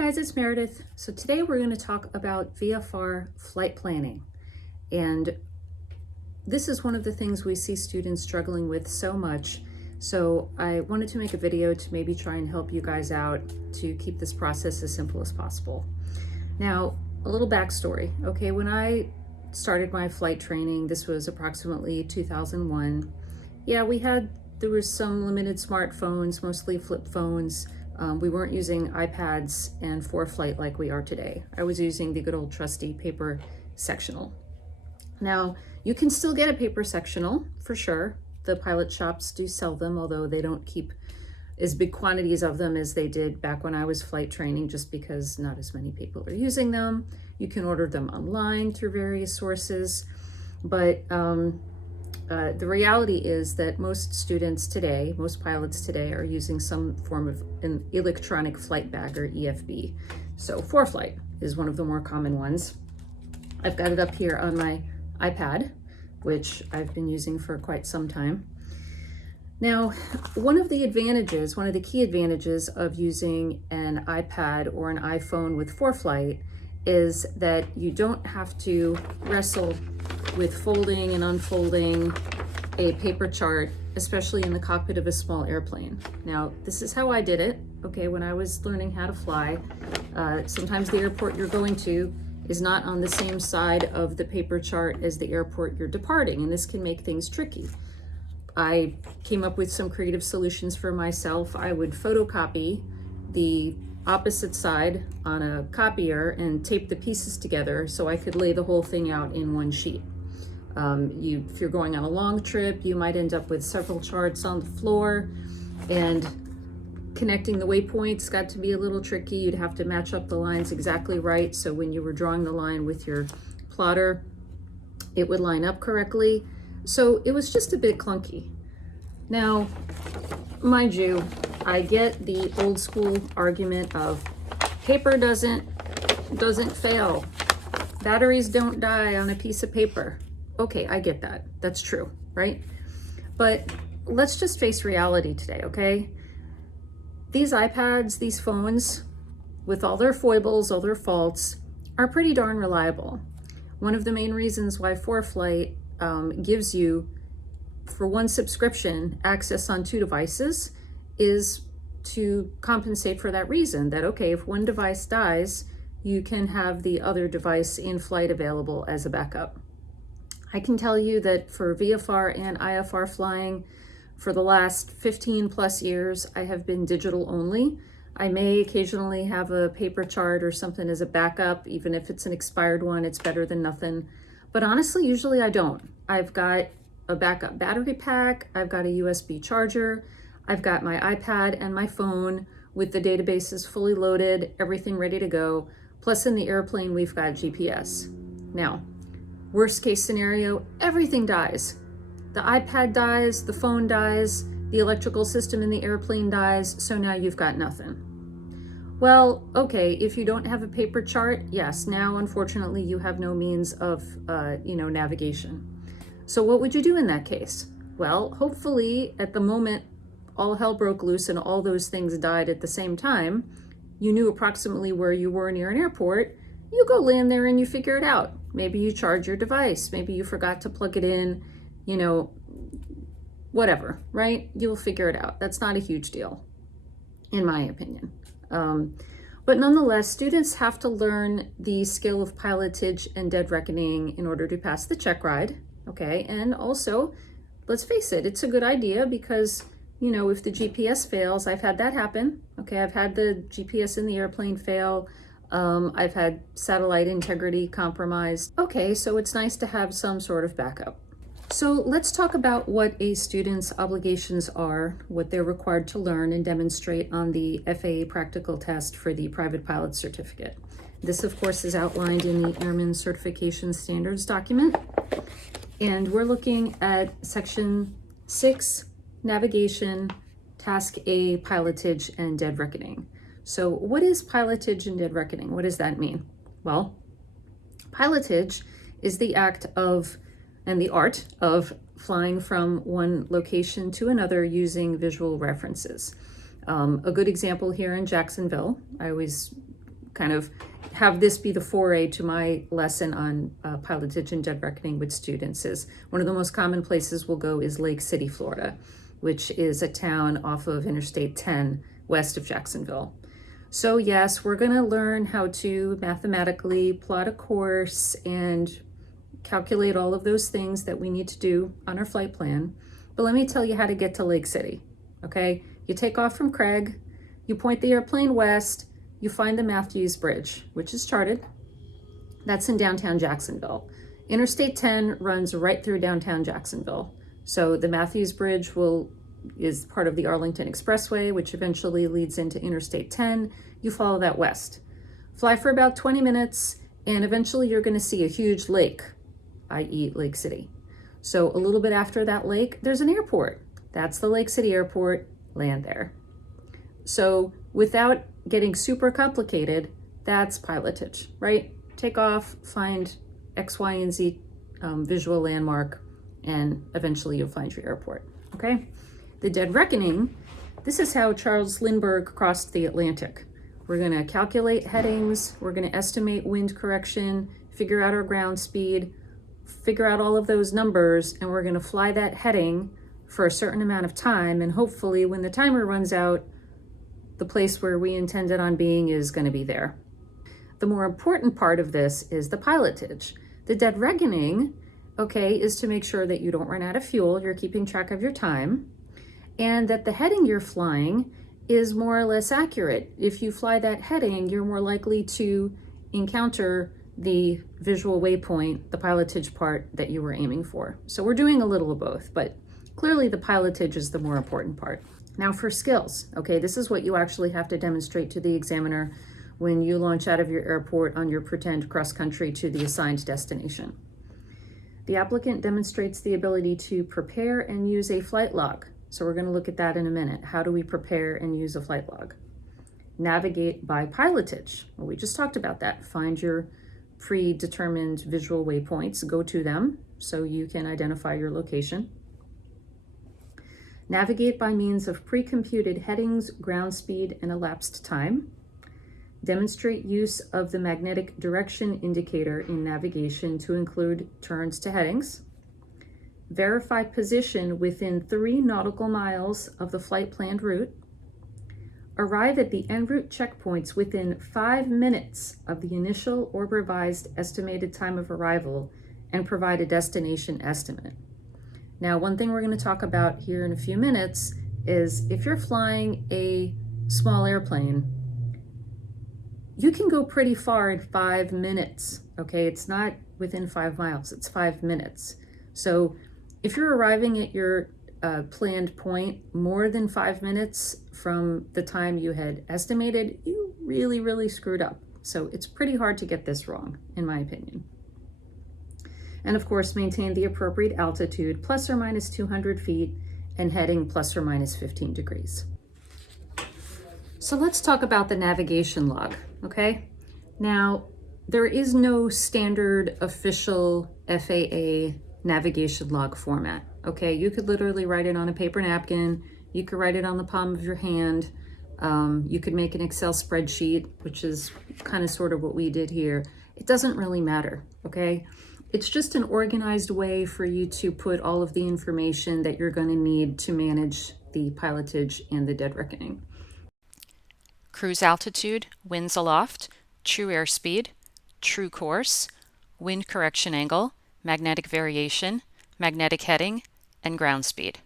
guys, it's Meredith. So today we're going to talk about VFR flight planning. And this is one of the things we see students struggling with so much. So I wanted to make a video to maybe try and help you guys out to keep this process as simple as possible. Now, a little backstory. Okay, when I started my flight training, this was approximately 2001. Yeah, there was some limited smartphones, mostly flip phones. We weren't using iPads and ForeFlight like we are today. I was using the good old trusty paper sectional. Now, you can still get a paper sectional for sure. The pilot shops do sell them, although they don't keep as big quantities of them as they did back when I was flight training, just because not as many people are using them. You can order them online through various sources, but the reality is that most students today, most pilots today, are using some form of an electronic flight bag, or EFB. So ForeFlight is one of the more common ones. I've got it up here on my iPad, which I've been using for quite some time. Now, one of the key advantages of using an iPad or an iPhone with ForeFlight is that you don't have to wrestle with folding and unfolding a paper chart, especially in the cockpit of a small airplane. Now, this is how I did it, okay, when I was learning how to fly. Sometimes the airport you're going to is not on the same side of the paper chart as the airport you're departing, and this can make things tricky. I came up with some creative solutions for myself. I would photocopy the opposite side on a copier and tape the pieces together so I could lay the whole thing out in one sheet. If you're going on a long trip, you might end up with several charts on the floor, and connecting the waypoints got to be a little tricky. You'd have to match up the lines exactly right, so when you were drawing the line with your plotter, it would line up correctly. So it was just a bit clunky. Now, mind you, I get the old school argument of paper doesn't fail. Batteries don't die on a piece of paper. Okay, I get that. That's true, right? But let's just face reality today, okay? These iPads, these phones, with all their foibles, all their faults, are pretty darn reliable. One of the main reasons why ForeFlight gives you, for one subscription, access on 2 devices is to compensate for that reason, that okay, if one device dies, you can have the other device in flight available as a backup. I can tell you that for VFR and IFR flying, for the last 15 plus years, I have been digital only. I may occasionally have a paper chart or something as a backup. Even if it's an expired one, it's better than nothing. But honestly, usually I don't. I've got a backup battery pack, I've got a USB charger, I've got my iPad and my phone with the databases fully loaded, everything ready to go. Plus in the airplane, we've got GPS. Now, worst case scenario, everything dies. The iPad dies, the phone dies, the electrical system in the airplane dies, so now you've got nothing. Well, okay, if you don't have a paper chart, yes, now unfortunately you have no means of, navigation. So what would you do in that case? Well, hopefully at the moment all hell broke loose and all those things died at the same time, you knew approximately where you were near an airport. You go land there and you figure it out. Maybe you charge your device. Maybe you forgot to plug it in, whatever, right? You'll figure it out. That's not a huge deal, in my opinion. But nonetheless, students have to learn the skill of pilotage and dead reckoning in order to pass the check ride, okay? And also, let's face it, it's a good idea because, if the GPS fails, I've had that happen, okay? I've had the GPS in the airplane fail. I've had satellite integrity compromised. Okay, so it's nice to have some sort of backup. So let's talk about what a student's obligations are, what they're required to learn and demonstrate on the FAA practical test for the private pilot certificate. This, of course, is outlined in the Airman Certification Standards document. And we're looking at Section 6, Navigation, Task A, Pilotage, and Dead Reckoning. So what is pilotage and dead reckoning? What does that mean? Well, pilotage is the act of and the art of flying from one location to another using visual references. A good example here in Jacksonville, I always kind of have this be the foray to my lesson on pilotage and dead reckoning with students. Is one of the most common places we'll go is Lake City, Florida, which is a town off of Interstate 10 west of Jacksonville. So yes, we're going to learn how to mathematically plot a course and calculate all of those things that we need to do on our flight plan. But let me tell you how to get to Lake City, okay? You take off from Craig, you point the airplane west, you find the Matthews Bridge, which is charted. That's in downtown Jacksonville. Interstate 10 runs right through downtown Jacksonville. So the Matthews Bridge is part of the Arlington Expressway, which eventually leads into Interstate 10. You follow that west. Fly for about 20 minutes, and eventually you're going to see a huge lake, i.e. Lake City. So a little bit after that lake, there's an airport. That's the Lake City Airport. Land there. So without getting super complicated, that's pilotage, right? Take off, find X, Y, and Z visual landmark, and eventually you'll find your airport, okay? The dead reckoning, this is how Charles Lindbergh crossed the Atlantic. We're gonna calculate headings, we're gonna estimate wind correction, figure out our ground speed, figure out all of those numbers, and we're gonna fly that heading for a certain amount of time, and hopefully when the timer runs out, the place where we intended on being is gonna be there. The more important part of this is the pilotage. The dead reckoning, okay, is to make sure that you don't run out of fuel, you're keeping track of your time, and that the heading you're flying is more or less accurate. If you fly that heading, you're more likely to encounter the visual waypoint, the pilotage part that you were aiming for. So we're doing a little of both, but clearly the pilotage is the more important part. Now for skills, okay, this is what you actually have to demonstrate to the examiner when you launch out of your airport on your pretend cross country to the assigned destination. The applicant demonstrates the ability to prepare and use a flight log. So we're going to look at that in a minute. How do we prepare and use a flight log? Navigate by pilotage. Well, we just talked about that. Find your predetermined visual waypoints, go to them so you can identify your location. Navigate by means of pre-computed headings, ground speed, and elapsed time. Demonstrate use of the magnetic direction indicator in navigation to include turns to headings. Verify position within 3 nautical miles of the flight planned route. Arrive at the en route checkpoints within 5 minutes of the initial or revised estimated time of arrival and provide a destination estimate. Now, one thing we're going to talk about here in a few minutes is if you're flying a small airplane, you can go pretty far in 5 minutes, okay? It's not within 5 miles, it's 5 minutes. So if you're arriving at your planned point more than 5 minutes from the time you had estimated, you really screwed up. So it's pretty hard to get this wrong, in my opinion. And of course, maintain the appropriate altitude, plus or minus 200 feet, and heading plus or minus 15 degrees. So let's talk about the navigation log, okay? Now, there is no standard official FAA navigation log format, okay? You could literally write it on a paper napkin, you could write it on the palm of your hand, you could make an Excel spreadsheet, which is kind of sort of what we did here. It doesn't really matter, okay? It's just an organized way for you to put all of the information that you're going to need to manage the pilotage and the dead reckoning. Cruise altitude, winds aloft, true airspeed, true course, wind correction angle, magnetic variation, magnetic heading, and ground speed.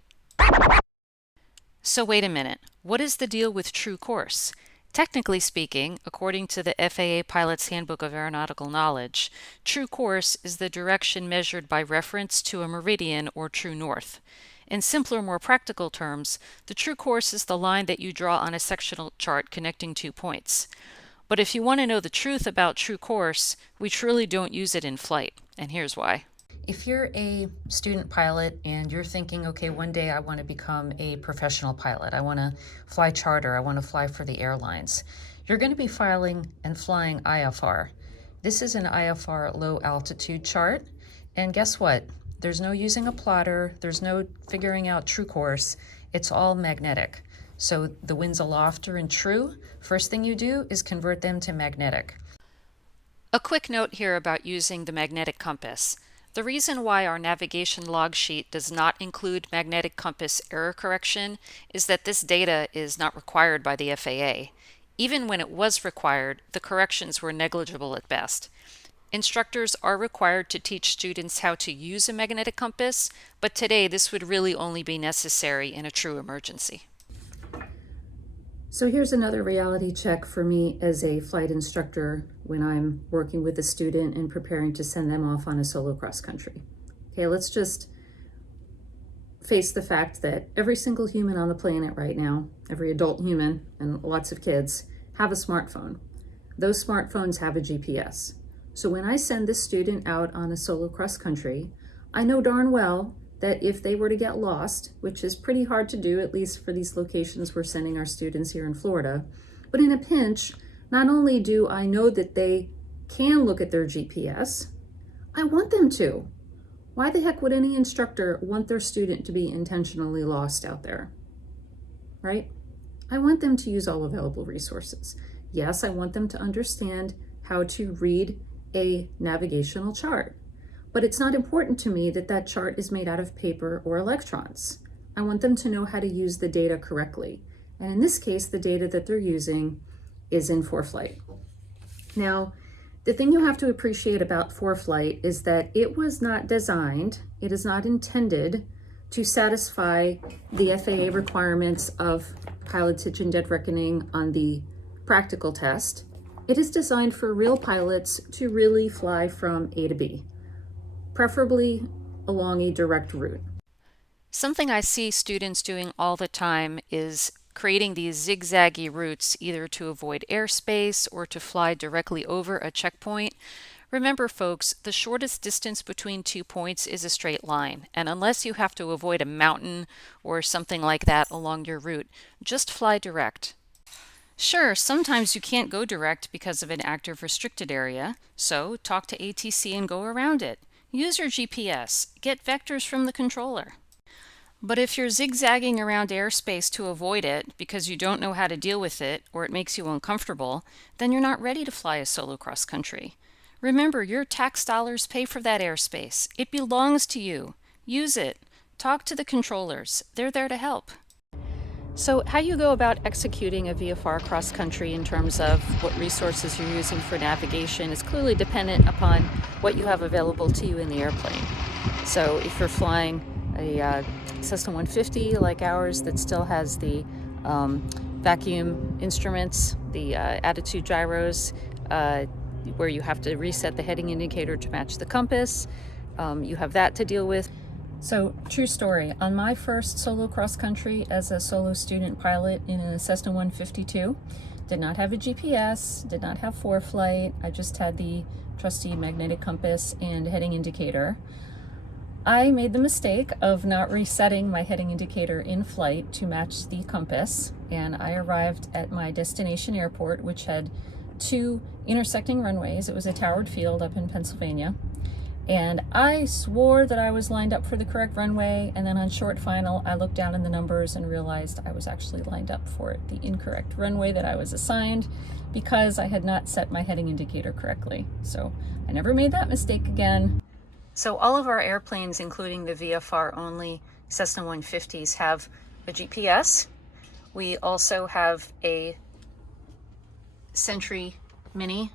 So wait a minute, what is the deal with true course? Technically speaking, according to the FAA Pilot's Handbook of Aeronautical Knowledge, true course is the direction measured by reference to a meridian or true north. In simpler, more practical terms, the true course is the line that you draw on a sectional chart connecting 2 points. But if you want to know the truth about true course, we truly don't use it in flight, and here's why. If you're a student pilot and you're thinking, okay, one day I want to become a professional pilot, I want to fly charter, I want to fly for the airlines, you're going to be filing and flying IFR. This is an IFR low altitude chart, and guess what? There's no using a plotter, there's no figuring out true course, it's all magnetic. So the winds aloft are in true. First thing you do is convert them to magnetic. A quick note here about using the magnetic compass. The reason why our navigation log sheet does not include magnetic compass error correction is that this data is not required by the FAA. Even when it was required, the corrections were negligible at best. Instructors are required to teach students how to use a magnetic compass, but today this would really only be necessary in a true emergency. So here's another reality check for me as a flight instructor when I'm working with a student and preparing to send them off on a solo cross country. Okay, let's just face the fact that every single human on the planet right now, every adult human and lots of kids, have a smartphone. Those smartphones have a GPS. So when I send this student out on a solo cross country, I know darn well that if they were to get lost, which is pretty hard to do, at least for these locations we're sending our students here in Florida, but in a pinch, not only do I know that they can look at their GPS, I want them to. Why the heck would any instructor want their student to be intentionally lost out there, right? I want them to use all available resources. Yes, I want them to understand how to read a navigational chart. But it's not important to me that that chart is made out of paper or electrons. I want them to know how to use the data correctly. And in this case, the data that they're using is in ForeFlight. Now, the thing you have to appreciate about ForeFlight is that it was not designed, it is not intended to satisfy the FAA requirements of pilotage and dead reckoning on the practical test. It is designed for real pilots to really fly from A to B, preferably along a direct route. Something I see students doing all the time is creating these zigzaggy routes either to avoid airspace or to fly directly over a checkpoint. Remember, folks, the shortest distance between 2 points is a straight line, and unless you have to avoid a mountain or something like that along your route, just fly direct. Sure, sometimes you can't go direct because of an active restricted area, so talk to ATC and go around it. Use your GPS. Get vectors from the controller. But if you're zigzagging around airspace to avoid it because you don't know how to deal with it or it makes you uncomfortable, then you're not ready to fly a solo cross country. Remember, your tax dollars pay for that airspace. It belongs to you. Use it. Talk to the controllers. They're there to help. So how you go about executing a VFR cross country in terms of what resources you're using for navigation is clearly dependent upon what you have available to you in the airplane. So if you're flying a Cessna 150 like ours that still has the vacuum instruments, the attitude gyros, where you have to reset the heading indicator to match the compass, you have that to deal with. So, true story, on my first solo cross country as a solo student pilot in a Cessna 152, did not have a GPS, did not have ForeFlight, I just had the trusty magnetic compass and heading indicator. I made the mistake of not resetting my heading indicator in flight to match the compass, and I arrived at my destination airport, which had 2 intersecting runways. It was a towered field up in Pennsylvania. And I swore that I was lined up for the correct runway, and then on short final, I looked down in the numbers and realized I was actually lined up for the incorrect runway that I was assigned because I had not set my heading indicator correctly. So I never made that mistake again. So all of our airplanes, including the VFR only Cessna 150s, have a GPS. We also have a Sentry Mini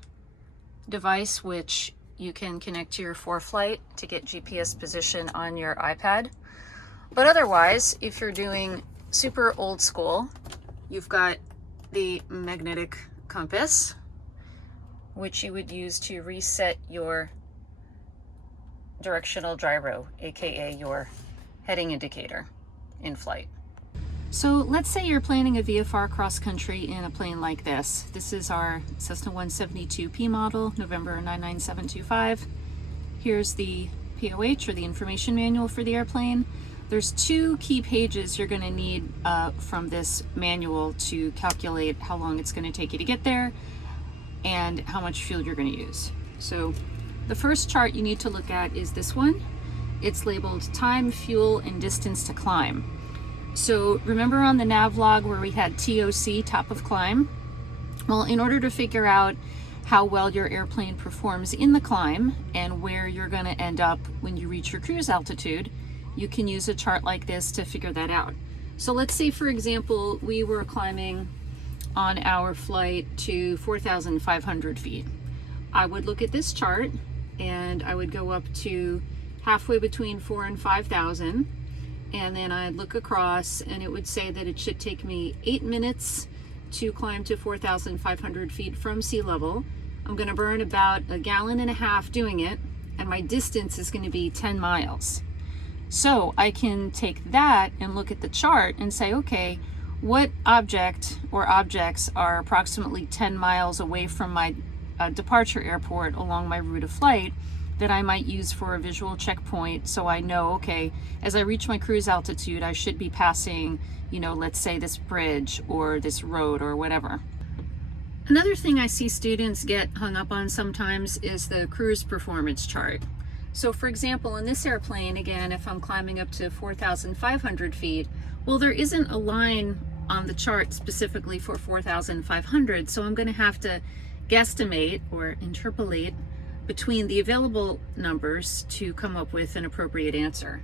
device, which you can connect to your ForeFlight to get GPS position on your iPad. But otherwise, if you're doing super old school, you've got the magnetic compass, which you would use to reset your directional gyro, aka your heading indicator in flight. So let's say you're planning a VFR cross country in a plane like this. This is our Cessna 172P model, November 99725. Here's the POH, or the information manual for the airplane. There's 2 key pages you're going to need from this manual to calculate how long it's going to take you to get there and how much fuel you're going to use. So the first chart you need to look at is this one. It's labeled time, fuel, and distance to climb. So remember on the nav log where we had TOC, top of climb? Well, in order to figure out how well your airplane performs in the climb and where you're going to end up when you reach your cruise altitude, you can use a chart like this to figure that out. So let's say, for example, we were climbing on our flight to 4,500 feet. I would look at this chart and I would go up to halfway between 4,000 and 5,000, and then I'd look across and it would say that it should take me 8 minutes to climb to 4,500 feet from sea level. I'm going to burn about 1.5 gallons doing it, and my distance is going to be 10 miles. So I can take that and look at the chart and say, okay, what object or objects are approximately 10 miles away from my departure airport along my route of flight that I might use for a visual checkpoint, so I know, okay, as I reach my cruise altitude, I should be passing, let's say this bridge or this road or whatever. Another thing I see students get hung up on sometimes is the cruise performance chart. So for example, in this airplane, again, if I'm climbing up to 4,500 feet, well, there isn't a line on the chart specifically for 4,500, so I'm going to have to guesstimate or interpolate between the available numbers to come up with an appropriate answer.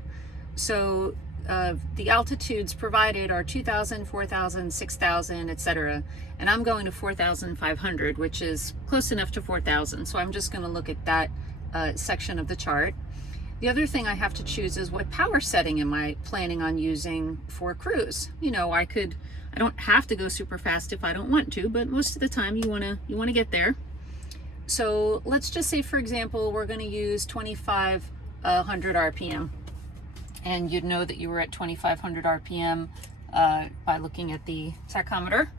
So the altitudes provided are 2,000, 4,000, 6,000, etc. And I'm going to 4,500, which is close enough to 4,000. So I'm just going to look at that section of the chart. The other thing I have to choose is what power setting am I planning on using for cruise. I don't have to go super fast if I don't want to, but most of the time you want to get there. So let's just say, for example, we're going to use 2,500 RPM. And you'd know that you were at 2,500 RPM by looking at the tachometer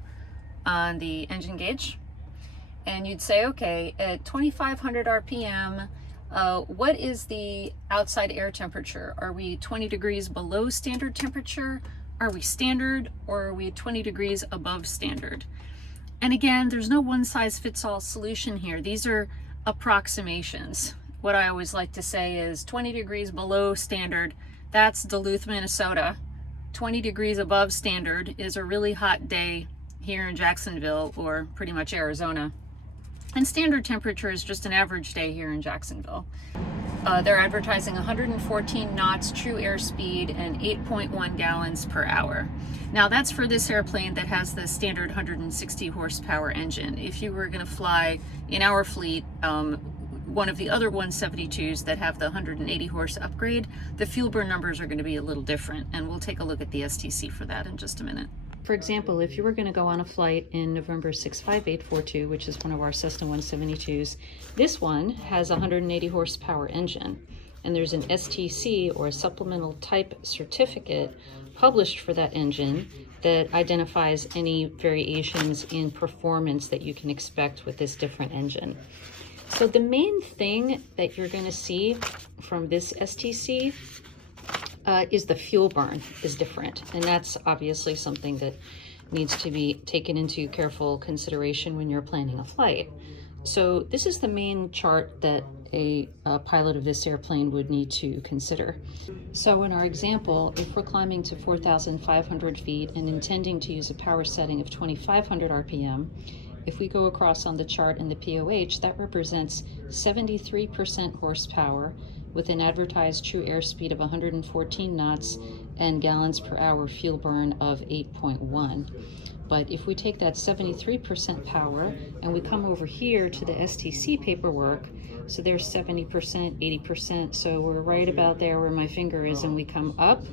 on the engine gauge. And you'd say, okay, at 2,500 RPM, what is the outside air temperature? Are we 20 degrees below standard temperature? Are we standard? Or are we 20 degrees above standard? And again, there's no one-size-fits-all solution here. These are approximations. What I always like to say is 20 degrees below standard, that's Duluth, Minnesota. 20 degrees above standard is a really hot day here in Jacksonville, or pretty much Arizona. And standard temperature is just an average day here in Jacksonville. They're advertising 114 knots true airspeed and 8.1 gallons per hour. Now that's for this airplane that has the standard 160 horsepower engine. If you were going to fly in our fleet, one of the other 172s that have the 180 horse upgrade, the fuel burn numbers are going to be a little different, and we'll take a look at the STC for that in just a minute. For example, if you were going to go on a flight in November 65842, which is one of our Cessna 172s, this one has a 180 horsepower engine, and there's an STC, or a supplemental type certificate, published for that engine that identifies any variations in performance that you can expect with this different engine. So the main thing that you're going to see from this STC is the fuel burn is different. And that's obviously something that needs to be taken into careful consideration when you're planning a flight. So this is the main chart that a pilot of this airplane would need to consider. So in our example, if we're climbing to 4,500 feet and intending to use a power setting of 2,500 RPM, if we go across on the chart in the POH, that represents 73% horsepower with an advertised true airspeed of 114 knots and gallons per hour fuel burn of 8.1. But if we take that 73% power and we come over here to the STC paperwork, so there's 70%, 80%, so we're right about there where my finger is, and we come up,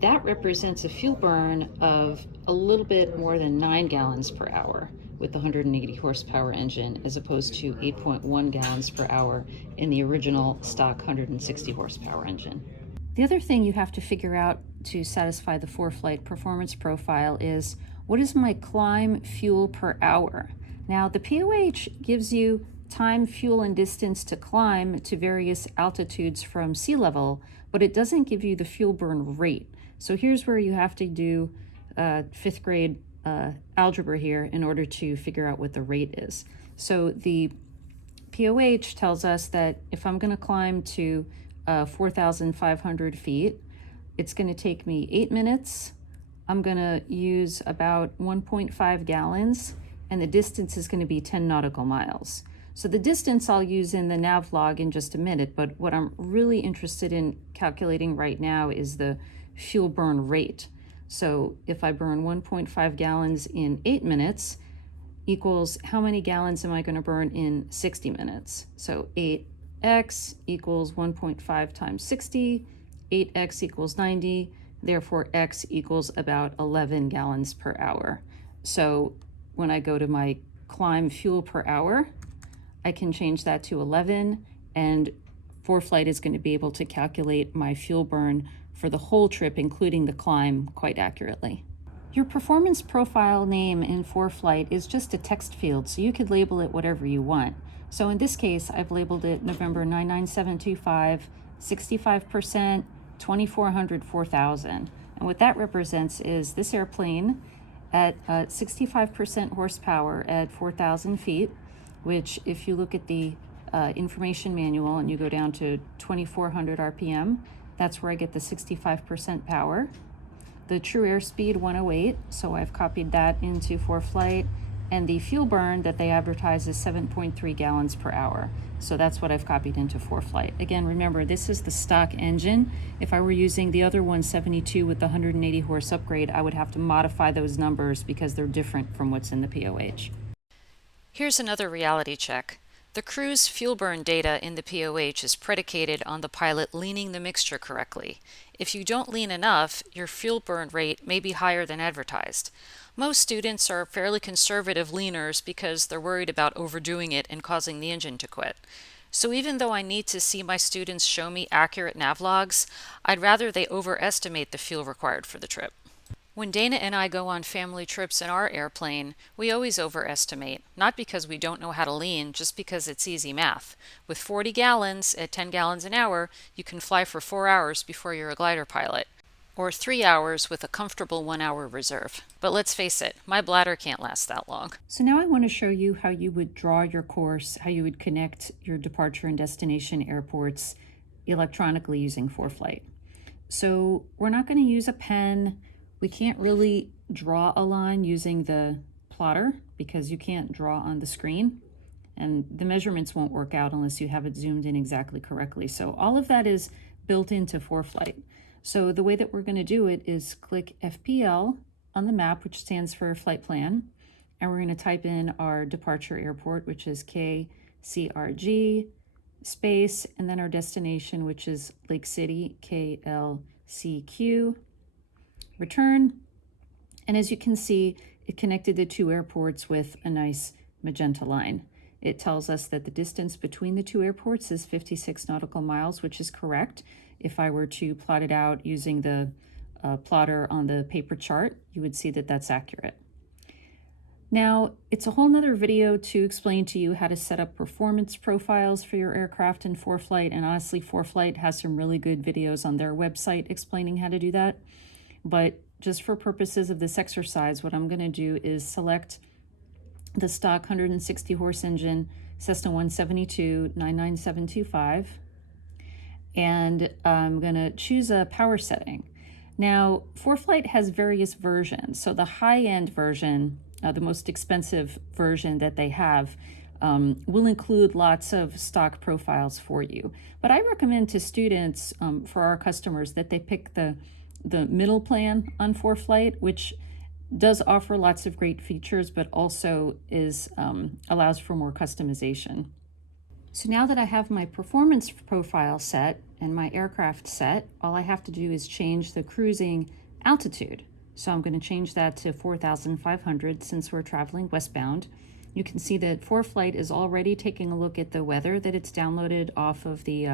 that represents a fuel burn of a little bit more than 9 gallons per hour with the 180 horsepower engine, as opposed to 8.1 gallons per hour in the original stock 160 horsepower engine. The other thing you have to figure out to satisfy the ForeFlight performance profile is, what is my climb fuel per hour? Now the POH gives you time, fuel, and distance to climb to various altitudes from sea level, but it doesn't give you the fuel burn rate. So here's where you have to do 5th grade algebra here in order to figure out what the rate is. So the POH tells us that if I'm going to climb to 4,500 feet, it's going to take me 8 minutes I'm going to use about 1.5 gallons, and the distance is going to be 10 nautical miles. So the distance I'll use in the nav log in just a minute, but what I'm really interested in calculating right now is the fuel burn rate. So if I burn 1.5 gallons in 8 minutes equals how many gallons am I going to burn in 60 minutes? So 8x equals 1.5 times 60, 8x equals 90, therefore x equals about 11 gallons per hour. So when I go to my climb fuel per hour, I can change that to 11, and ForeFlight is going to be able to calculate my fuel burn for the whole trip, including the climb, quite accurately. Your performance profile name in ForeFlight is just a text field, so you could label it whatever you want. So in this case, I've labeled it November 99725, 65%, 2400, 4000. And what that represents is this airplane at 65% horsepower at 4,000 feet, which if you look at the information manual and you go down to 2400 RPM, that's where I get the 65% power. The true airspeed 108, so I've copied that into ForeFlight, and the fuel burn that they advertise is 7.3 gallons per hour. So that's what I've copied into ForeFlight. Again, remember, this is the stock engine. If I were using the other 172 with the 180 horse upgrade, I would have to modify those numbers because they're different from what's in the POH. Here's another reality check. The crew's fuel burn data in the POH is predicated on the pilot leaning the mixture correctly. If you don't lean enough, your fuel burn rate may be higher than advertised. Most students are fairly conservative leaners because they're worried about overdoing it and causing the engine to quit. So even though I need to see my students show me accurate nav logs, I'd rather they overestimate the fuel required for the trip. When Dana and I go on family trips in our airplane, we always overestimate, not because we don't know how to lean, just because it's easy math. With 40 gallons at 10 gallons an hour, you can fly for 4 hours before you're a glider pilot, or 3 hours with a comfortable 1-hour reserve. But let's face it, my bladder can't last that long. So now I want to show you how you would draw your course, how you would connect your departure and destination airports electronically using ForeFlight. So we're not going to use a pen. We can't really draw a line using the plotter because you can't draw on the screen, and the measurements won't work out unless you have it zoomed in exactly correctly. So all of that is built into ForeFlight. So the way that we're going to do it is click FPL on the map, which stands for flight plan, and we're going to type in our departure airport, which is KCRG space, and then our destination, which is Lake City, KLCQ. Return, and as you can see, it connected the two airports with a nice magenta line. It tells us that the distance between the two airports is 56 nautical miles, which is correct. If I were to plot it out using the plotter on the paper chart, you would see that that's accurate. Now, it's a whole nother video to explain to you how to set up performance profiles for your aircraft in ForeFlight, and honestly, ForeFlight has some really good videos on their website explaining how to do that. But just for purposes of this exercise, what I'm going to do is select the stock 160 horse engine Cessna 172 99725, and I'm going to choose a power setting. Now, ForeFlight has various versions. So the high-end version, the most expensive version that they have, will include lots of stock profiles for you. But I recommend to students, for our customers, that they pick the middle plan on ForeFlight, which does offer lots of great features, but also is allows for more customization. So now that I have my performance profile set and my aircraft set, all I have to do is change the cruising altitude. So I'm going to change that to 4,500 since we're traveling westbound. You can see that ForeFlight is already taking a look at the weather that it's downloaded off of the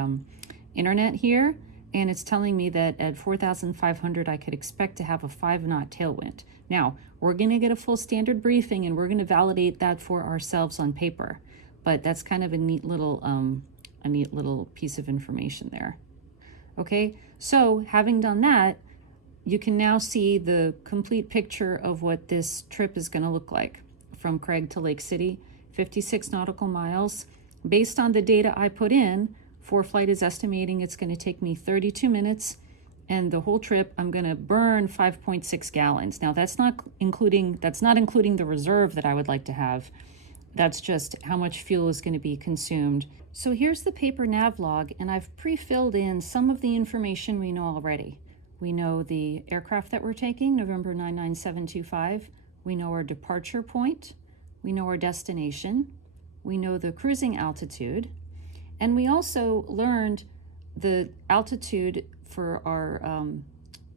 internet here. And it's telling me that at 4,500, I could expect to have a 5-knot tailwind. Now, we're going to get a full standard briefing, and we're going to validate that for ourselves on paper. But that's kind of a neat little piece of information there. Okay, so having done that, you can now see the complete picture of what this trip is going to look like from Craig to Lake City, 56 nautical miles. Based on the data I put in, ForeFlight is estimating it's going to take me 32 minutes and the whole trip I'm going to burn 5.6 gallons. Now that's not including the reserve that I would like to have. That's just how much fuel is going to be consumed. So here's the paper nav log, and I've pre-filled in some of the information we know already. We know the aircraft that we're taking, November 99725. We know our departure point. We know our destination. We know the cruising altitude. And we also learned the altitude for our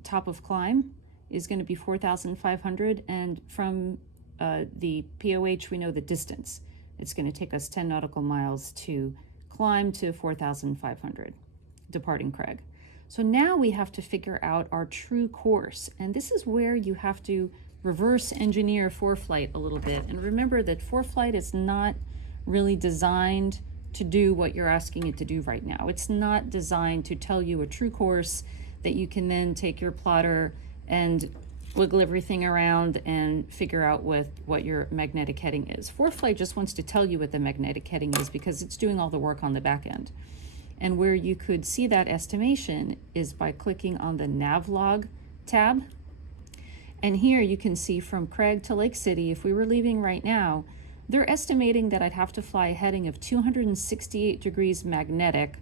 top of climb is going to be 4,500. And from the POH, we know the distance. It's going to take us 10 nautical miles to climb to 4,500, departing Craig. So now we have to figure out our true course. And this is where you have to reverse engineer ForeFlight a little bit. And remember that ForeFlight is not really designed to do what you're asking it to do right now. It's not designed to tell you a true course that you can then take your plotter and wiggle everything around and figure out what your magnetic heading is. ForeFlight just wants to tell you what the magnetic heading is because it's doing all the work on the back end. And where you could see that estimation is by clicking on the Navlog tab. And here you can see from Craig to Lake City, if we were leaving right now, they're estimating that I'd have to fly a heading of 268 degrees magnetic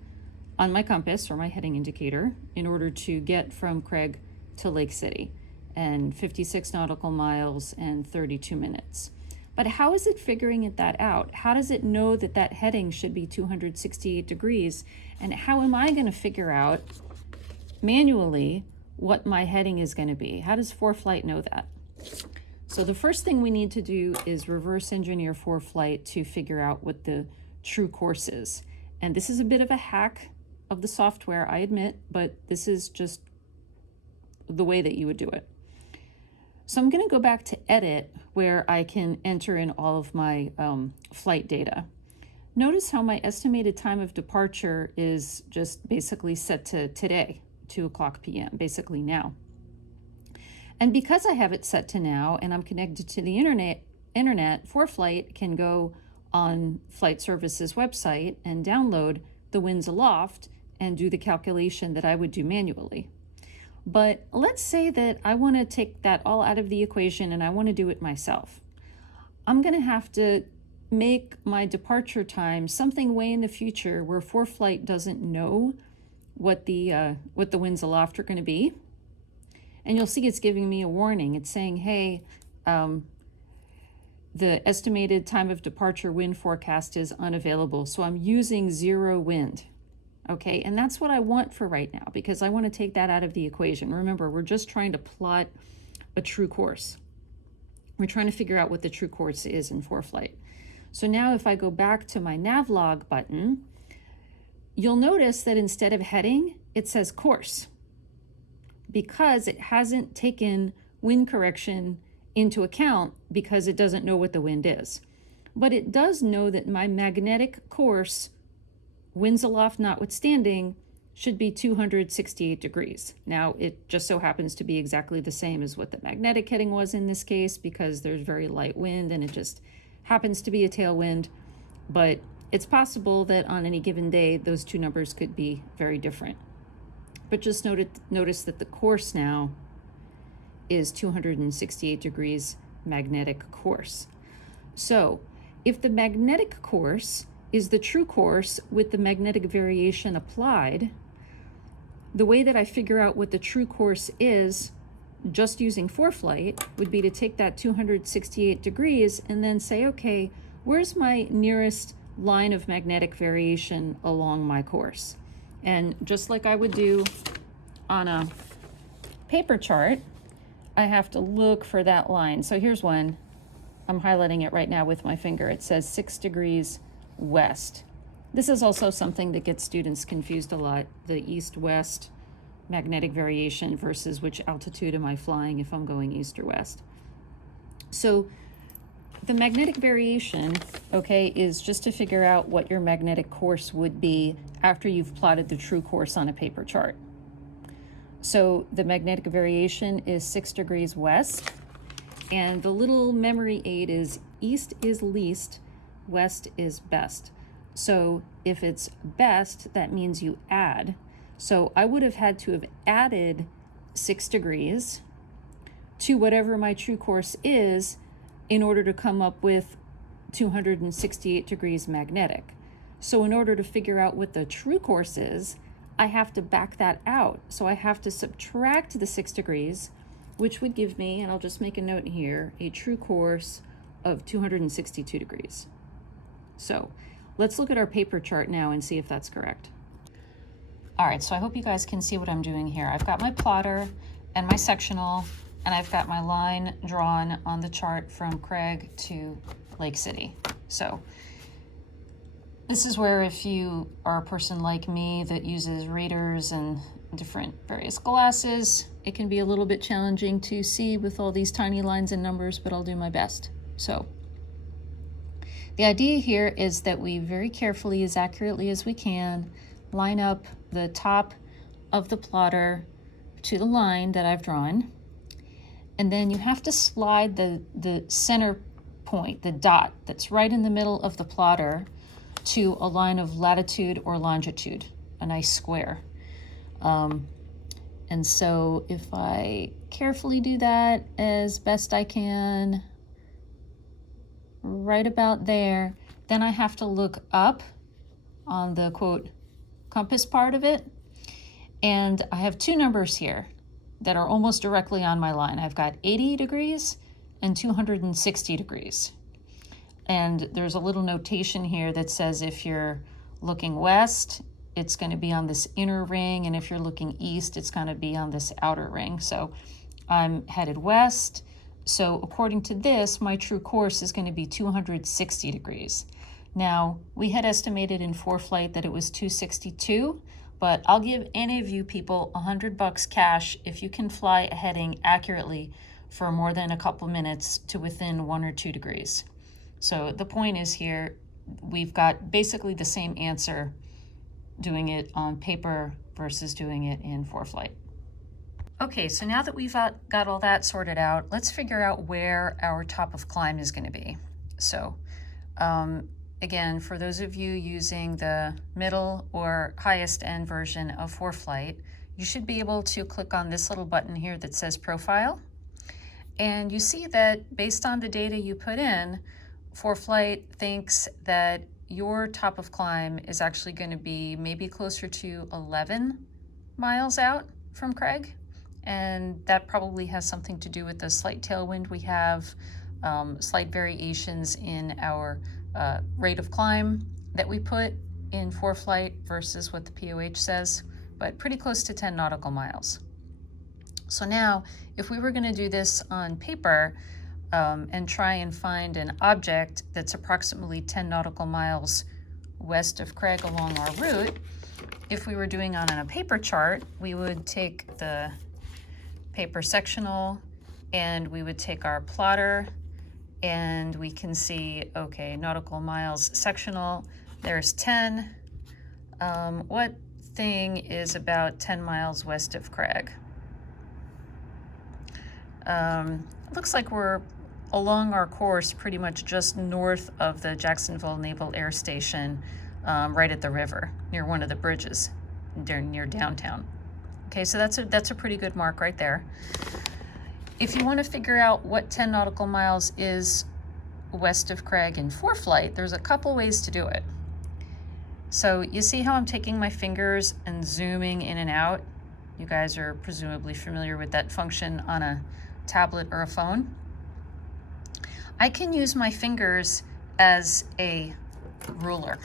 on my compass or my heading indicator in order to get from Craig to Lake City, and 56 nautical miles and 32 minutes. But how is it figuring that out? How does it know that that heading should be 268 degrees? And how am I going to figure out manually what my heading is going to be? How does ForeFlight know that? So the first thing we need to do is reverse engineer ForeFlight to figure out what the true course is. And this is a bit of a hack of the software, I admit, but this is just the way that you would do it. So I'm going to go back to edit where I can enter in all of my flight data. Notice how my estimated time of departure is just basically set to today, 2:00 p.m., basically now. And because I have it set to now and I'm connected to the internet, ForeFlight can go on Flight Services website and download the winds aloft and do the calculation that I would do manually. But let's say that I want to take that all out of the equation and I want to do it myself. I'm going to have to make my departure time something way in the future where ForeFlight doesn't know what the winds aloft are going to be. And you'll see it's giving me a warning. It's saying, hey, the estimated time of departure wind forecast is unavailable. So I'm using 0 wind. Okay, and that's what I want for right now because I want to take that out of the equation. Remember, we're just trying to plot a true course. We're trying to figure out what the true course is in ForeFlight. So now if I go back to my Navlog button, you'll notice that instead of heading, it says course because it hasn't taken wind correction into account because it doesn't know what the wind is. But it does know that my magnetic course, winds aloft notwithstanding, should be 268 degrees. Now, it just so happens to be exactly the same as what the magnetic heading was in this case because there's very light wind and it just happens to be a tailwind. But it's possible that on any given day, those two numbers could be very different. But just notice that the course now is 268 degrees magnetic course. So if the magnetic course is the true course with the magnetic variation applied, the way that I figure out what the true course is just using ForeFlight would be to take that 268 degrees and then say, okay, where's my nearest line of magnetic variation along my course? And just like I would do on a paper chart, I have to look for that line. So here's one. I'm highlighting it right now with my finger. It says 6 degrees west. This is also something that gets students confused a lot, the east-west magnetic variation versus which altitude am I flying if I'm going east or west. So the magnetic variation, okay, is just to figure out what your magnetic course would be after you've plotted the true course on a paper chart. So the magnetic variation is 6 degrees west, and the little memory aid is east is least, west is best. So if it's best, that means you add. So I would have had to have added 6 degrees to whatever my true course is in order to come up with 268 degrees magnetic. So in order to figure out what the true course is, I have to back that out. So I have to subtract the 6 degrees, which would give me, and I'll just make a note here, a true course of 262 degrees. So let's look at our paper chart now and see if that's correct. All right, so I hope you guys can see what I'm doing here. I've got my plotter and my sectional, and I've got my line drawn on the chart from Craig to Lake City. So this is where, if you are a person like me that uses readers and different various glasses, it can be a little bit challenging to see with all these tiny lines and numbers, but I'll do my best. So the idea here is that we very carefully, as accurately as we can, line up the top of the plotter to the line that I've drawn. And then you have to slide the center point, the dot that's right in the middle of the plotter, to a line of latitude or longitude, a nice square. And so if I carefully do that as best I can, right about there, then I have to look up on the quote compass part of it. And I have 2 numbers here that are almost directly on my line. I've got 80 degrees and 260 degrees. And there's a little notation here that says if you're looking west, it's going to be on this inner ring, and if you're looking east, it's going to be on this outer ring. So I'm headed west. So according to this, my true course is going to be 260 degrees. Now, we had estimated in ForeFlight that it was 262, but I'll give any of you people $100 cash if you can fly a heading accurately for more than a couple minutes to within 1 or 2 degrees. So the point is here, we've got basically the same answer doing it on paper versus doing it in ForeFlight. Okay, so now that we've got all that sorted out, let's figure out where our top of climb is going to be. So again, for those of you using the middle or highest end version of ForeFlight, you should be able to click on this little button here that says Profile. And you see that based on the data you put in, ForeFlight thinks that your top of climb is actually going to be maybe closer to 11 miles out from Craig. And that probably has something to do with the slight tailwind we have, slight variations in our rate of climb that we put in ForeFlight versus what the POH says, but pretty close to 10 nautical miles. So now, if we were going to do this on paper and try and find an object that's approximately 10 nautical miles west of Craig along our route, if we were doing on a paper chart, we would take the paper sectional and we would take our plotter and we can see, okay, nautical miles sectional, there's 10. What thing is about 10 miles west of Craig? Looks like we're along our course pretty much just north of the Jacksonville Naval Air Station, right at the river, near one of the bridges near downtown. Okay, so that's a pretty good mark right there. If you want to figure out what 10 nautical miles is west of Craig in ForeFlight, there's a couple ways to do it. So you see how I'm taking my fingers and zooming in and out? You guys are presumably familiar with that function on a tablet or a phone. I can use my fingers as a ruler.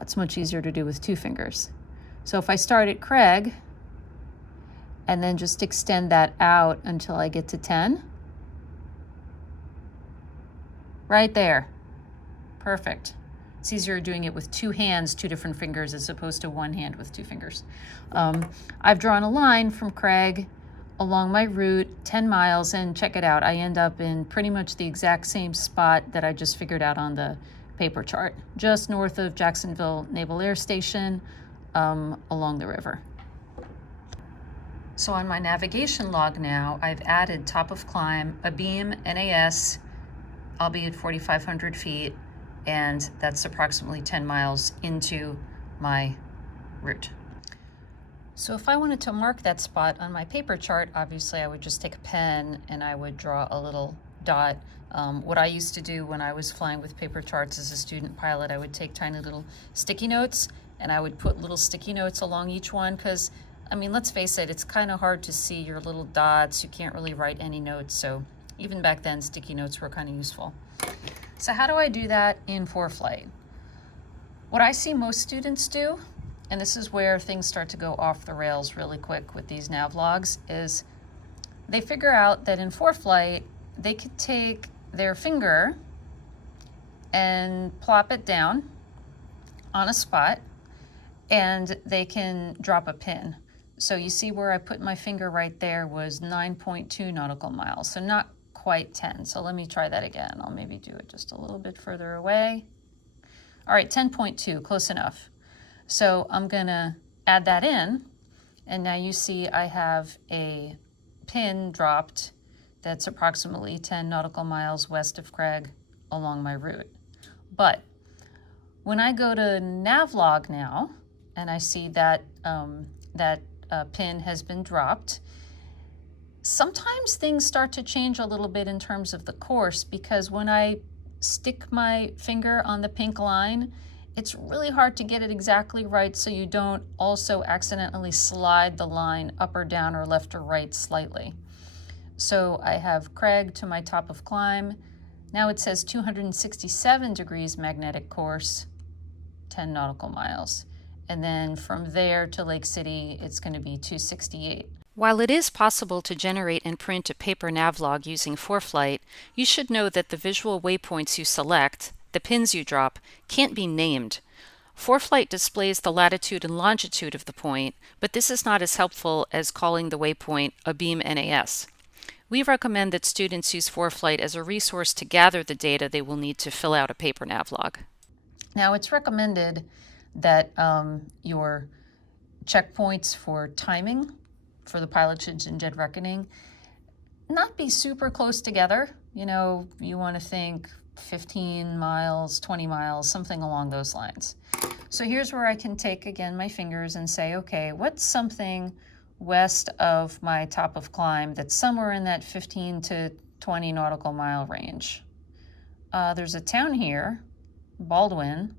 It's much easier to do with 2 fingers. So if I start at Craig and then just extend that out until I get to 10, right there, perfect. It's easier doing it with 2 hands, 2 different fingers, as opposed to 1 hand with 2 fingers. I've drawn a line from Craig along my route, 10 miles, and check it out. I end up in pretty much the exact same spot that I just figured out on the paper chart, just north of Jacksonville Naval Air Station, along the river. So on my navigation log now, I've added top of climb, a beam, NAS, I'll be at 4,500 feet, and that's approximately 10 miles into my route. So if I wanted to mark that spot on my paper chart, obviously I would just take a pen and I would draw a little dot. What I used to do when I was flying with paper charts as a student pilot, I would take tiny little sticky notes and I would put little sticky notes along each one because, I mean, let's face it, it's kind of hard to see your little dots. You can't really write any notes, so even back then, sticky notes were kind of useful. So how do I do that in ForeFlight? What I see most students do, and this is where things start to go off the rails really quick with these nav logs, is they figure out that in ForeFlight, they could take their finger and plop it down on a spot, and they can drop a pin. So you see where I put my finger right there was 9.2 nautical miles, so not quite 10. So let me try that again. I'll maybe do it just a little bit further away. All right, 10.2, close enough. So I'm gonna add that in, and now you see I have a pin dropped that's approximately 10 nautical miles west of Craig along my route. But when I go to Navlog now, and I see that pin has been dropped, sometimes things start to change a little bit in terms of the course, because when I stick my finger on the pink line, it's really hard to get it exactly right so you don't also accidentally slide the line up or down or left or right slightly. So I have Craig to my top of climb. Now it says 267 degrees magnetic course, 10 nautical miles. And then from there to Lake City, it's going to be 268. While it is possible to generate and print a paper navlog using ForeFlight, you should know that the visual waypoints you select, the pins you drop, can't be named. ForeFlight displays the latitude and longitude of the point, but this is not as helpful as calling the waypoint a beam NAS. We recommend that students use ForeFlight as a resource to gather the data they will need to fill out a paper navlog. Now it's recommended that your checkpoints for timing for the pilotage and jet reckoning not be super close together. You know, you want to think 15 miles, 20 miles, something along those lines. So here's where I can take, again, my fingers and say, okay, what's something west of my top of climb that's somewhere in that 15 to 20 nautical mile range? There's a town here, Baldwin,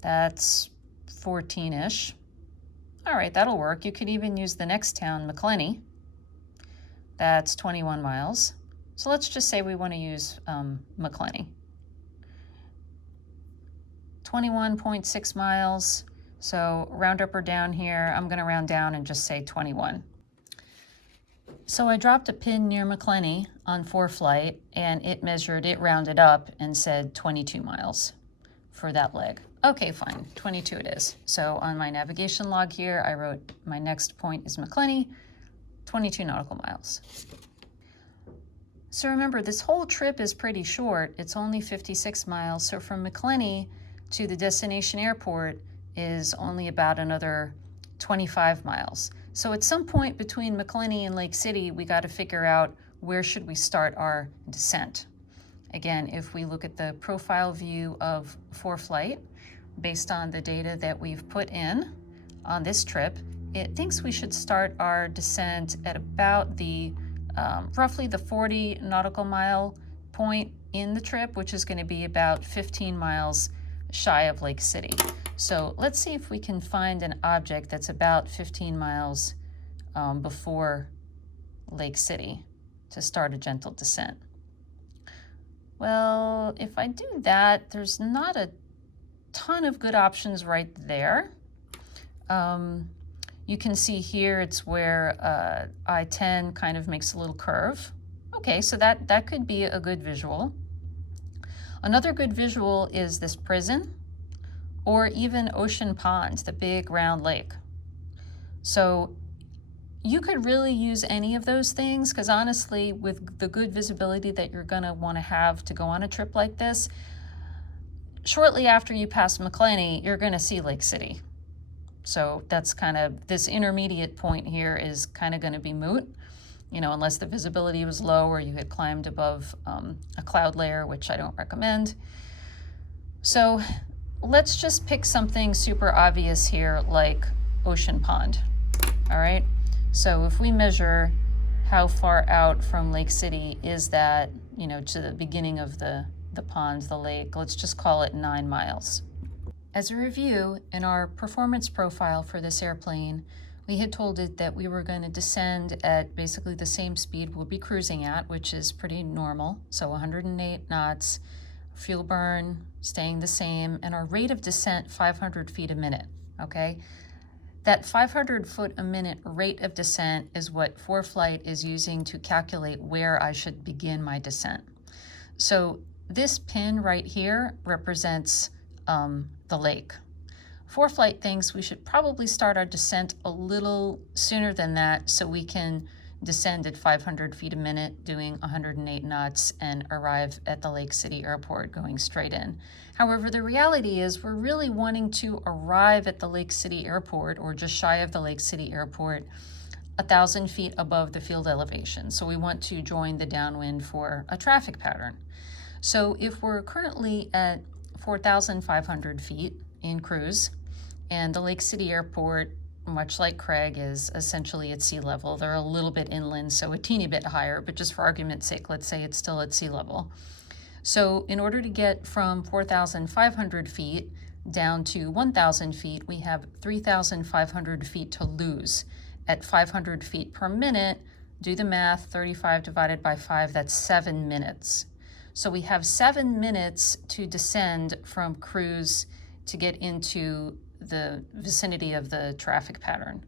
that's 14-ish. All right, that'll work. You could even use the next town, McClenny. That's 21 miles. So let's just say we want to use McClenny. 21.6 miles. So round up or down here, I'm going to round down and just say 21. So I dropped a pin near McClenny on ForeFlight, and it rounded up and said 22 miles for that leg. Okay, fine, 22 it is. So on my navigation log here, I wrote my next point is McClenny, 22 nautical miles. So remember, this whole trip is pretty short. It's only 56 miles. So from McClenny to the destination airport is only about another 25 miles. So at some point between McClenny and Lake City, we got to figure out where should we start our descent. Again, if we look at the profile view of ForeFlight, based on the data that we've put in on this trip, it thinks we should start our descent at about the roughly the 40 nautical mile point in the trip, which is going to be about 15 miles shy of Lake City. So let's see if we can find an object that's about 15 miles before Lake City to start a gentle descent. Well, if I do that, there's not a ton of good options right there. You can see here it's where I-10 kind of makes a little curve. Okay, so that could be a good visual. Another good visual is this prison, or even Ocean Pond, the big round lake. So you could really use any of those things, because honestly, with the good visibility that you're going to want to have to go on a trip like this, shortly after you pass McClenny, you're going to see Lake City. So that's kind of, this intermediate point here is kind of going to be moot, you know, unless the visibility was low or you had climbed above a cloud layer, which I don't recommend. So let's just pick something super obvious here like Ocean Pond. all right? So if we measure how far out from Lake City is that, to the beginning of the pond, the lake, let's just call it 9 miles. As a review, in our performance profile for this airplane, we had told it that we were going to descend at basically the same speed we'll be cruising at, which is pretty normal, so 108 knots, fuel burn staying the same, and our rate of descent 500 feet a minute, okay? That 500 foot a minute rate of descent is what ForeFlight is using to calculate where I should begin my descent. So this pin right here represents the lake. ForeFlight thinks we should probably start our descent a little sooner than that so we can descend at 500 feet a minute doing 108 knots and arrive at the Lake City Airport going straight in. However, the reality is we're really wanting to arrive at the Lake City Airport, or just shy of the Lake City Airport, 1,000 feet above the field elevation. So we want to join the downwind for a traffic pattern. So if we're currently at 4,500 feet in cruise, and the Lake City Airport, much like Craig, is essentially at sea level. They're a little bit inland, so a teeny bit higher, but just for argument's sake, let's say it's still at sea level. So in order to get from 4,500 feet down to 1,000 feet, we have 3,500 feet to lose. At 500 feet per minute, do the math, 35 divided by 5, that's 7 minutes. So we have 7 minutes to descend from cruise to get into the vicinity of the traffic pattern.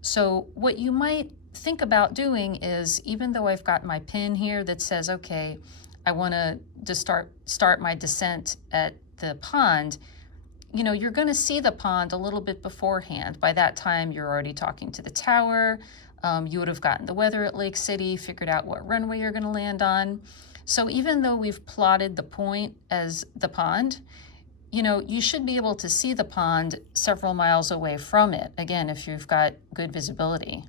So what you might think about doing is, even though I've got my pin here that says, okay, I want to start my descent at the pond, you're going to see the pond a little bit beforehand. By that time, you're already talking to the tower. You would have gotten the weather at Lake City, figured out what runway you're going to land on. So even though we've plotted the point as the pond, you should be able to see the pond several miles away from it. Again, if you've got good visibility,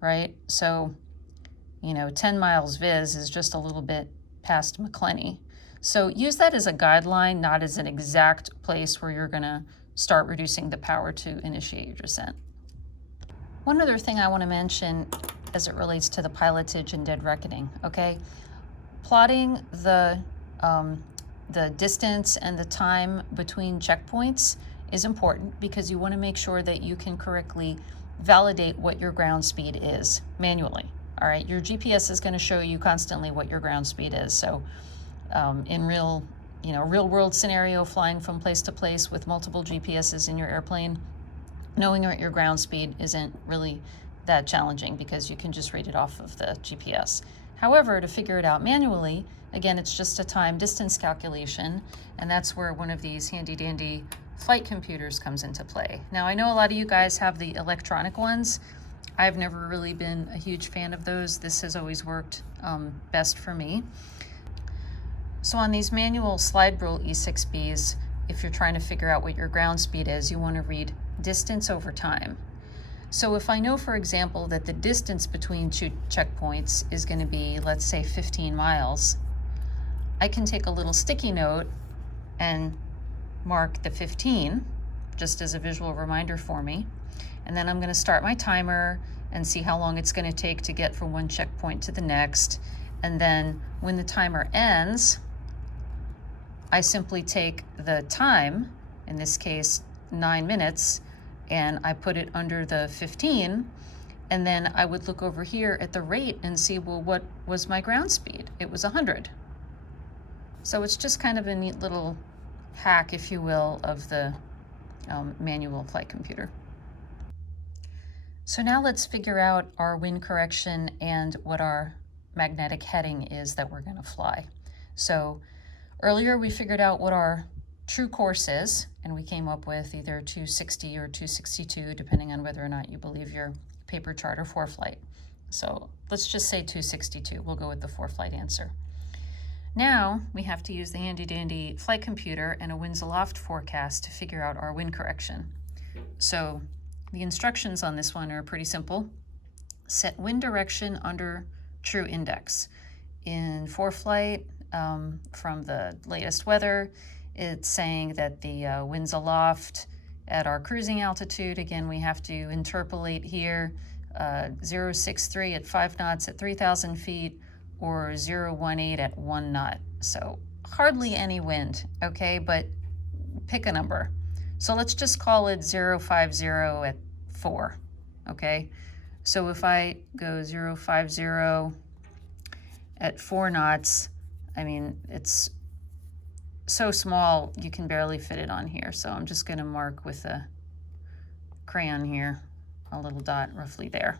right? So, 10 miles viz is just a little bit past McClenny. So use that as a guideline, not as an exact place where you're gonna start reducing the power to initiate your descent. One other thing I wanna mention as it relates to the pilotage and dead reckoning, okay? Plotting the distance and the time between checkpoints is important because you want to make sure that you can correctly validate what your ground speed is manually. All right, your GPS is going to show you constantly what your ground speed is. So in real world scenario, flying from place to place with multiple GPSs in your airplane, knowing what your ground speed isn't really that challenging because you can just read it off of the GPS. However, to figure it out manually, again, it's just a time distance calculation, and that's where one of these handy dandy flight computers comes into play. Now, I know a lot of you guys have the electronic ones. I've never really been a huge fan of those. This has always worked best for me. So on these manual slide rule E6Bs, if you're trying to figure out what your ground speed is, you want to read distance over time. So if I know, for example, that the distance between two checkpoints is going to be, let's say, 15 miles, I can take a little sticky note and mark the 15, just as a visual reminder for me. And then I'm going to start my timer and see how long it's going to take to get from one checkpoint to the next. And then when the timer ends, I simply take the time, in this case 9 minutes, and I put it under the 15, and then I would look over here at the rate and see, well, what was my ground speed? It was 100. So it's just kind of a neat little hack, if you will, of the manual flight computer. So now let's figure out our wind correction and what our magnetic heading is that we're going to fly. So earlier we figured out what our true course is, and we came up with either 260 or 262, depending on whether or not you believe your paper chart or ForeFlight. So let's just say 262. We'll go with the ForeFlight answer. Now we have to use the handy dandy flight computer and a winds aloft forecast to figure out our wind correction. So the instructions on this one are pretty simple. Set wind direction under true index. In ForeFlight, from the latest weather, it's saying that the winds aloft at our cruising altitude, again, we have to interpolate here 063 at 5 knots at 3,000 feet, or 018 at 1 knot. So hardly any wind, okay, but pick a number. So let's just call it 050 at 4, okay? So if I go 050 at 4 knots, I mean, it's so small you can barely fit it on here. So I'm just going to mark with a crayon here, a little dot roughly there.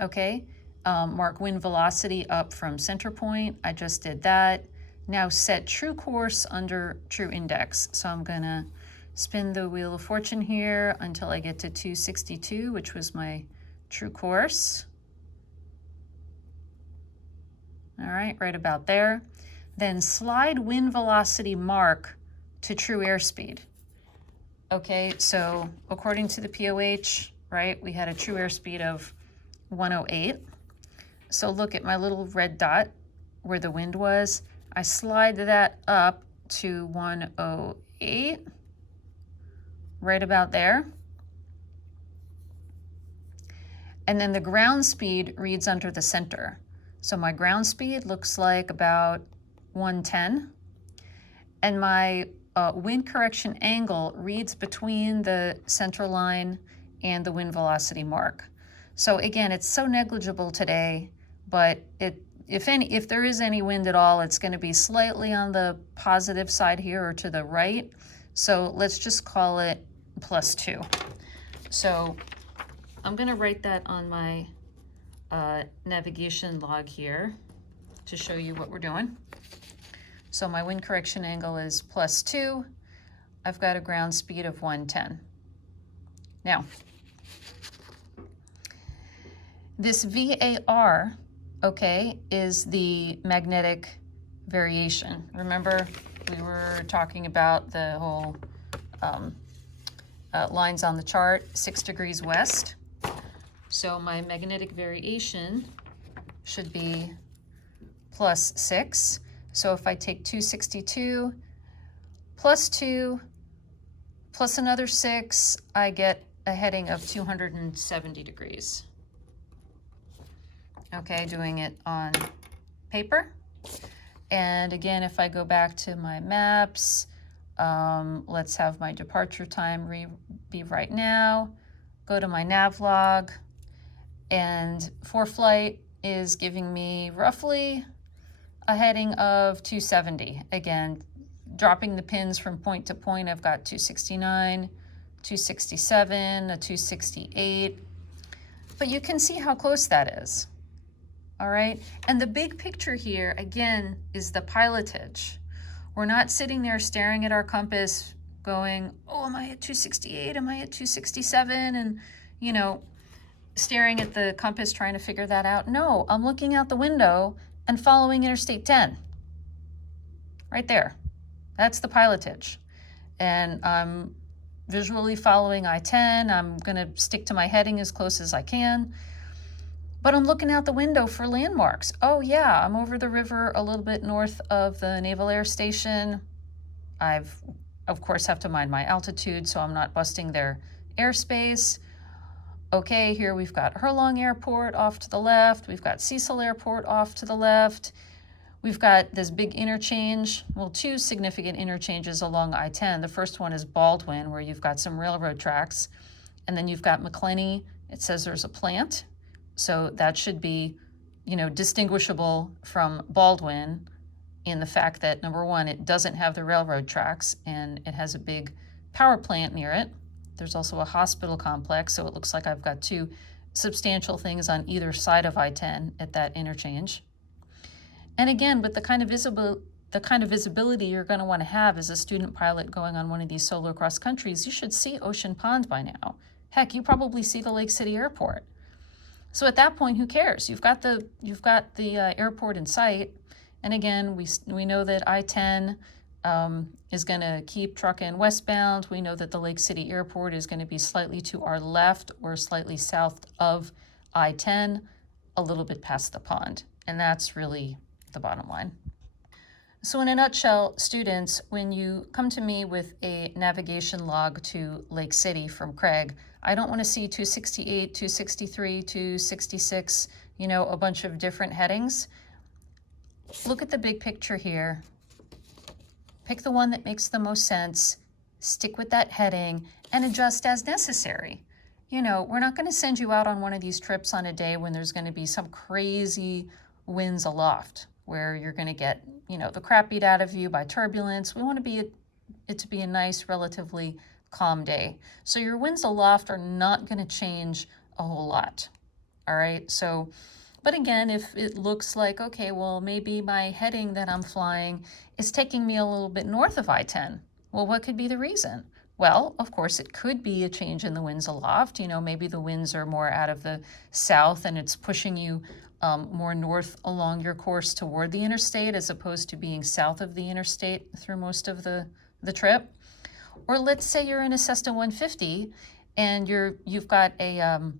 Okay, mark wind velocity up from center point. I just did that. Now set true course under true index. So I'm going to spin the wheel of fortune here until I get to 262, which was my true course. All right, right about there. Then slide wind velocity mark to true airspeed. Okay, so according to the POH, right, we had a true airspeed of 108. So look at my little red dot where the wind was. I slide that up to 108, right about there. And then the ground speed reads under the center. So my ground speed looks like about 110. And my wind correction angle reads between the center line and the wind velocity mark. So again, it's so negligible today, but if there is any wind at all, it's going to be slightly on the positive side here or to the right. So let's just call it +2. So I'm going to write that on my navigation log here to show you what we're doing. So my wind correction angle is +2. I've got a ground speed of 110. Now, this VAR, okay, is the magnetic variation. Remember, we were talking about the whole lines on the chart, 6 degrees west. So my magnetic variation should be +6. So if I take 262 plus 2 plus another 6, I get a heading of 270 degrees. Okay, doing it on paper. And again, if I go back to my maps, let's have my departure time be right now. Go to my nav log, and ForeFlight is giving me roughly a heading of 270. Again, dropping the pins from point to point, I've got 269, 267, a 268. But you can see how close that is. All right, and the big picture here, again, is the pilotage. We're not sitting there staring at our compass going, oh, am I at 268? Am I at 267? And, you know, staring at the compass trying to figure that out. No, I'm looking out the window and following Interstate 10. Right there. That's the pilotage. And I'm visually following I-10. I'm going to stick to my heading as close as I can. But I'm looking out the window for landmarks. Oh yeah, I'm over the river a little bit north of the Naval Air Station. I've, of course, have to mind my altitude so I'm not busting their airspace. Okay, here we've got Hurlong Airport off to the left. We've got Cecil Airport off to the left. We've got this big interchange, well, 2 significant interchanges along I-10. The first one is Baldwin, where you've got some railroad tracks. And then you've got McClenny. It says there's a plant. So that should be, you know, distinguishable from Baldwin in the fact that, number one, it doesn't have the railroad tracks and it has a big power plant near it. There's also a hospital complex, so it looks like I've got 2 substantial things on either side of I-10 at that interchange. And again, with the kind of visibility you're going to want to have as a student pilot going on one of these solo cross countries, you should see Ocean Pond by now. Heck, you probably see the Lake City Airport. So at that point, who cares? You've got the airport in sight, and again, we know that I-10 is going to keep trucking westbound. We know that the Lake City Airport is going to be slightly to our left or slightly south of I-10, a little bit past the pond, and that's really the bottom line. So in a nutshell, students, when you come to me with a navigation log to Lake City from Craig, I don't want to see 268, 263, 266, a bunch of different headings. Look at the big picture here. Pick the one that makes the most sense, stick with that heading, and adjust as necessary. We're not going to send you out on one of these trips on a day when there's going to be some crazy winds aloft where you're going to get, the crap beat out of you by turbulence. We want it to be a nice, relatively calm day. So your winds aloft are not going to change a whole lot. All right. So, but again, if it looks like, okay, well, maybe my heading that I'm flying is taking me a little bit north of I-10. Well, what could be the reason? Well, of course, it could be a change in the winds aloft. Maybe the winds are more out of the south and it's pushing you more north along your course toward the interstate as opposed to being south of the interstate through most of the trip. Or let's say you're in a Cessna 150 and you've got a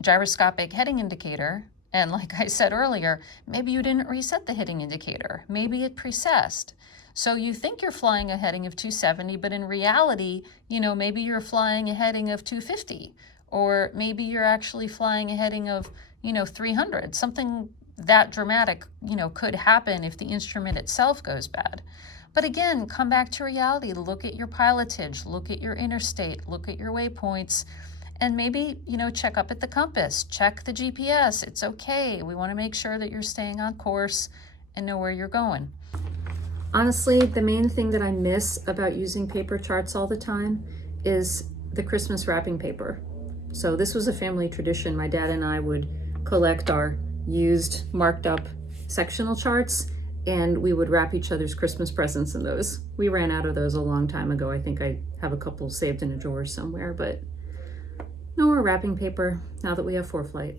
gyroscopic heading indicator. And like I said earlier, maybe you didn't reset the heading indicator. Maybe it precessed. So you think you're flying a heading of 270, but in reality, maybe you're flying a heading of 250, or maybe you're actually flying a heading of, 300. Something that dramatic, could happen if the instrument itself goes bad. But again, come back to reality. Look at your pilotage, look at your interstate, look at your waypoints, and maybe, check up at the compass, check the GPS. It's okay. We want to make sure that you're staying on course and know where you're going. Honestly, the main thing that I miss about using paper charts all the time is the Christmas wrapping paper. So this was a family tradition. My dad and I would collect our used, marked up sectional charts, and we would wrap each other's Christmas presents in those. We ran out of those a long time ago. I think I have a couple saved in a drawer somewhere, but no more wrapping paper now that we have ForeFlight.